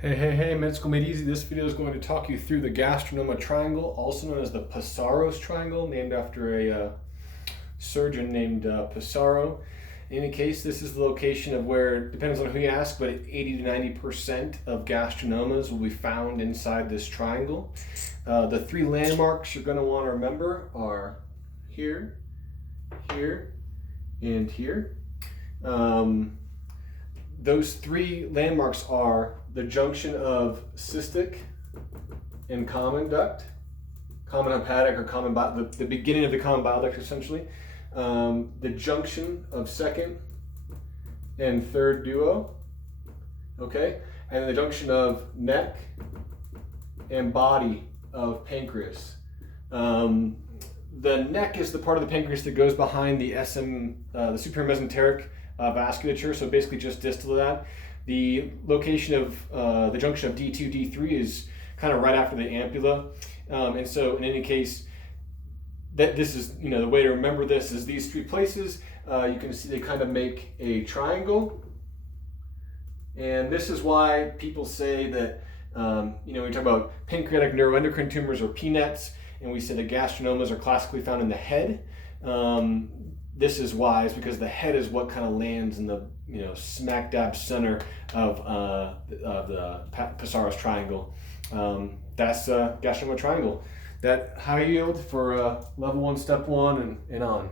Hey, Med School Made Easy. This video is going to talk you through the Gastrinoma triangle, also known as the Passaro's triangle, named after a surgeon named Passaro. In any case, this is the location of where, depends on who you ask, but 80 to 90% of gastrinomas will be found inside this triangle. The three landmarks you're going to want to remember are here, here, and here. Those three landmarks are the junction of cystic and common duct, common hepatic or common the beginning of the common bile duct essentially, the junction of second and third duo, okay, and the junction of neck and body of pancreas. The neck is the part of the pancreas that goes behind the the superior mesenteric vasculature, so basically just distal to that. The location of the junction of D2, D3 is kind of right after the ampulla, and so in any case, that this is, the way to remember this is these three places. You can see they kind of make a triangle, and this is why people say that we talk about pancreatic neuroendocrine tumors or PNETs, and we say that gastrinomas are classically found in the head. This is wise because the head is what kind of lands in the smack dab center of the Passaro's triangle. That's Gastrinoma triangle. That high yield for level 1, step 1, and on.